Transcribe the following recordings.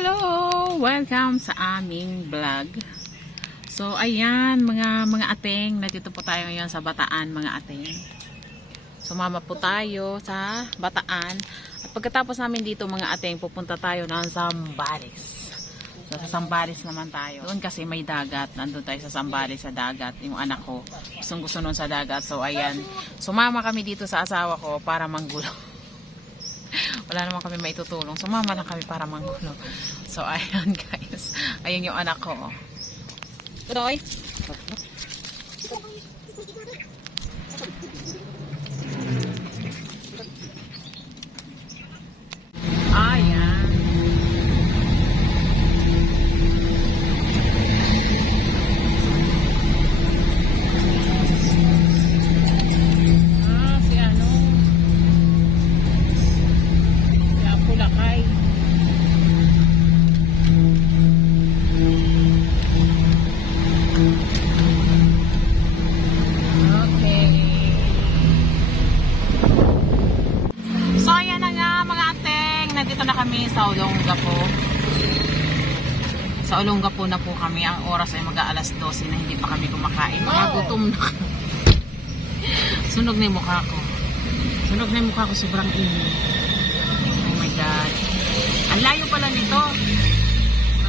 Hello! Welcome sa aming vlog. So, ayan, mga mga ateng, nandito po tayo ngayon sa Bataan, mga ateng. Sumama po tayo sa Bataan. At pagkatapos namin dito, mga ateng, pupunta tayo ng Zambales. So, sa Zambales naman tayo. Doon kasi may dagat. Nandun tayo sa Zambales sa dagat. Yung anak ko, gustong gusto nun sa dagat. So, ayan, sumama kami dito sa asawa ko para manggulo. Wala naman kami maitutulong. Sumama lang kami para manggulo. So, ayan guys. Ayan yung anak ko. oh. Sa Olongapo na po kami. Ang oras ay mag-aalas 12 na hindi pa kami kumakain. Mga gutom na. Sunog na yung mukha ko. Sunog na yung mukha ko. Sobrang init. Oh my God. Ang layo pala nito.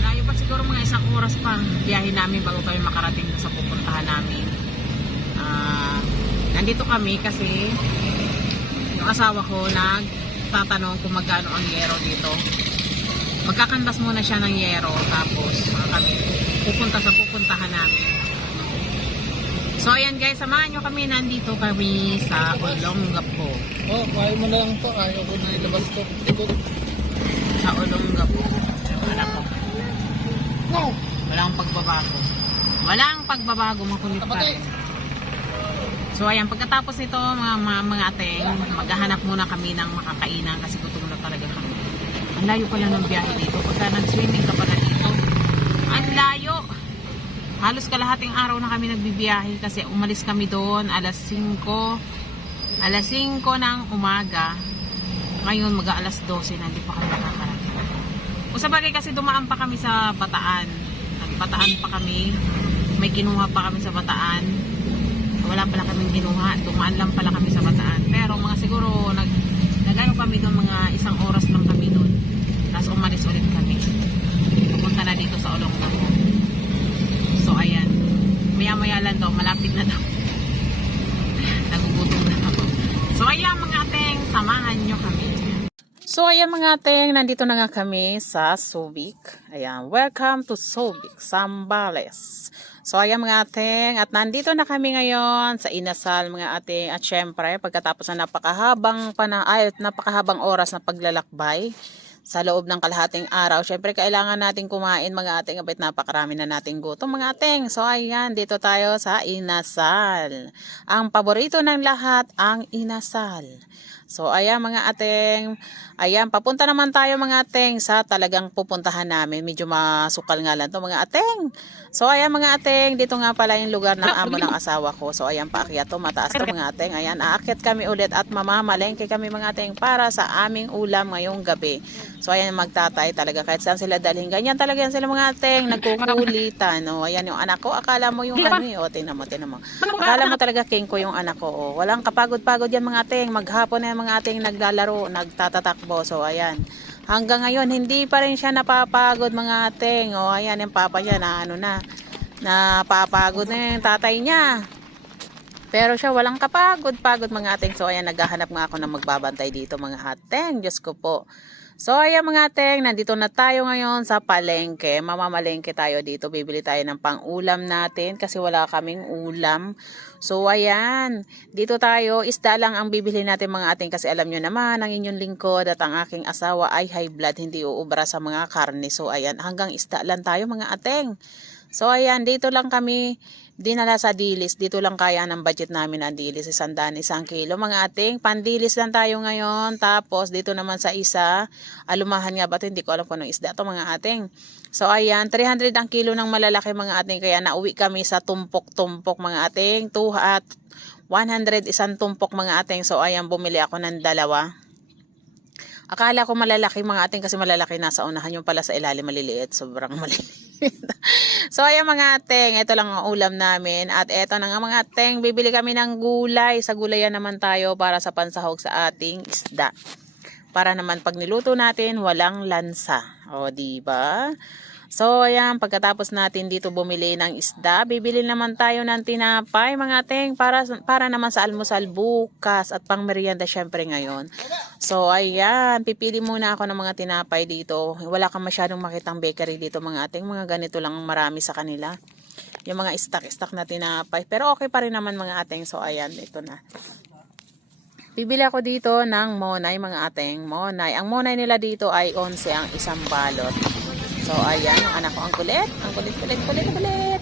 Malayo pa siguro mga isang oras pa. Biyahe namin bago kami makarating sa pupuntahan namin. Ah, nandito kami kasi yung asawa ko nagtatanong kung magkano ang yero dito. Magkakandas muna siya ng yero tapos ah, kami pupunta sa pupuntahan namin. So ayan guys, samahan nyo kami nandito kami sa Olongapo. Oh, kaya mo lang to. Ayaw ko na ilabas to. Ikot. Sa Olongapo. Anak ko. No! Walang pagbabago. Walang pagbabago, makulit pa rin. So ayan, pagkatapos nito mga, mga, mga ateng, maghahanap muna kami ng makakainan kasi gutom na talaga kami. Ang layo pala ng biyahe dito. Pagka nag-swimming ka pala dito, ang layo! Halos kalahating araw na kami nagbibiyahe kasi umalis kami doon alas 5 alas 5 ng umaga. Ngayon mag-aalas 12 na hindi pa kami nakakarating. O sa bagay kasi dumaan pa kami sa Bataan. Nagbataan pa kami. May kinuha pa kami sa Bataan. Wala pala kaming kinuha. Dumaan lang pala kami sa Bataan. Pero mga siguro nag nagano kami doon mga isang oras lang kami doon. Tapos umalis ulit kami. Pupunta na dito sa Olongapo. So ayan. Maya maya lang daw. Malapit na daw. Nagugutom na ako. So ayan mga ateng. Samahan nyo kami. So, ayan mga ateng, nandito na nga kami sa Subic. Ayan, welcome to Subic, Sambales. So, ayan mga ateng, at nandito na kami ngayon sa Inasal mga ateng. At syempre, pagkatapos na napakahabang, pana, ay, napakahabang oras na paglalakbay, sa loob ng kalahating araw. Syempre, kailangan natin kumain mga ating abit napakarami na nating gutom mga ating. So, ayan, dito tayo sa inasal. Ang paborito ng lahat, ang inasal. So, ayan mga ating, ayan, papunta naman tayo mga ating sa talagang pupuntahan namin. Medyo masukal nga lang to mga ating. So, ayan mga ating, dito nga pala yung lugar ng amo ng asawa ko. So, ayan, paakyat to, mataas to mga ating. Ayan, aakyat kami ulit at mamamalengke kami mga ating para sa aming ulam ngayong gabi. So, ayan, magtatay talaga kahit saan sila dalhin. Ganyan talaga yan sila mga ating, nagkukulitan. No? Ayan yung anak ko, akala mo yung ano eh. O, tingnan mo, tingnan mo. Akala mo talaga king ko yung anak ko. O, walang kapagod-pagod yan mga ating. Maghapon na yan mga ating naglalaro, nagtatatakbo. So, ayan. Hanggang ngayon, hindi pa rin siya napapagod mga ating. O, ayan yung papa niya na ano na, napapagod na yung tatay niya. Pero siya walang kapagod-pagod mga ating. So ayan, naghahanap nga ako ng magbabantay dito mga ateng. Diyos ko po. So ayan mga ateng, nandito na tayo ngayon sa palengke. Mamamalengke tayo dito. Bibili tayo ng pang-ulam natin kasi wala kaming ulam. So ayan, dito tayo. Isda lang ang bibili natin mga ating kasi alam nyo naman, ang inyong lingkod at ang aking asawa ay high blood. Hindi uubra sa mga karne. So ayan, hanggang isda lang tayo mga ateng. So ayan, dito lang kami dinala sa dilis. Dito lang kaya ng budget namin ang dilis. Isang daan, isang kilo. Mga ating, pandilis lang tayo ngayon. Tapos, dito naman sa isa, alumahan nga ba ito? Hindi ko alam kung anong isda to mga ating. So, ayan, 300 ang kilo ng malalaki mga ating. Kaya nauwi kami sa tumpok-tumpok mga ating. 2 at 100 isang tumpok mga ating. So, ayan, bumili ako ng dalawa. Akala ko malalaki mga ating kasi malalaki nasa unahan yung pala sa ilalim maliliit. Sobrang maliliit. so ayan mga ating, ito lang ang ulam namin. At eto na nga mga ating, bibili kami ng gulay. Sa gulayan naman tayo para sa pansahog sa ating isda. Para naman pag niluto natin, walang lansa. O, di ba? So, ayan, pagkatapos natin dito bumili ng isda, bibili naman tayo ng tinapay, mga ting, para, para naman sa almusal bukas at pang merienda syempre ngayon. So, ayan, pipili muna ako ng mga tinapay dito. Wala kang masyadong makitang bakery dito, mga ating, mga ganito lang ang marami sa kanila. Yung mga stock-stock na tinapay. Pero okay pa rin naman mga ating. So, ayan, ito na. Bibili ako dito ng monay, mga ating monay. Ang monay nila dito ay 11 ang isang balot. So, ayan, yung anak ko ang kulit. Ang kulit, kulit, kulit, kulit.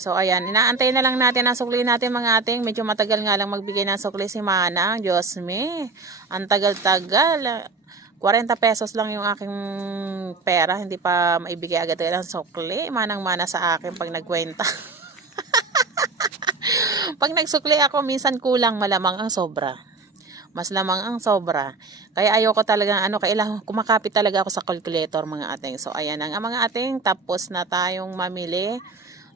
So, ayan, inaantay na lang natin ang sukli natin mga ating. Medyo matagal nga lang magbigay ng sukli si Mana. Diyos me. Ang tagal-tagal. 40 pesos lang yung aking pera. Hindi pa maibigay agad ng sukli. Manang-mana sa akin pag nagkwenta. pag nagsukli ako, minsan kulang malamang ang sobra mas lamang ang sobra. Kaya ayoko talaga ano, kailangan kumakapit talaga ako sa calculator mga ating. So ayan ang mga ating tapos na tayong mamili.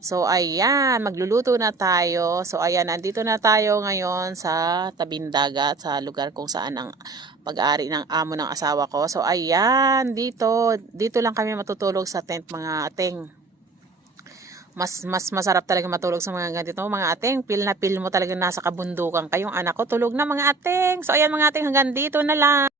So ayan, magluluto na tayo. So ayan, nandito na tayo ngayon sa tabing dagat sa lugar kung saan ang pag-ari ng amo ng asawa ko. So ayan, dito dito lang kami matutulog sa tent mga ating mas mas masarap talaga matulog sa mga ganito. Mga ating feel na feel mo talaga nasa kabundukan kayong anak ko tulog na mga ating so ayan mga ating hanggang dito na lang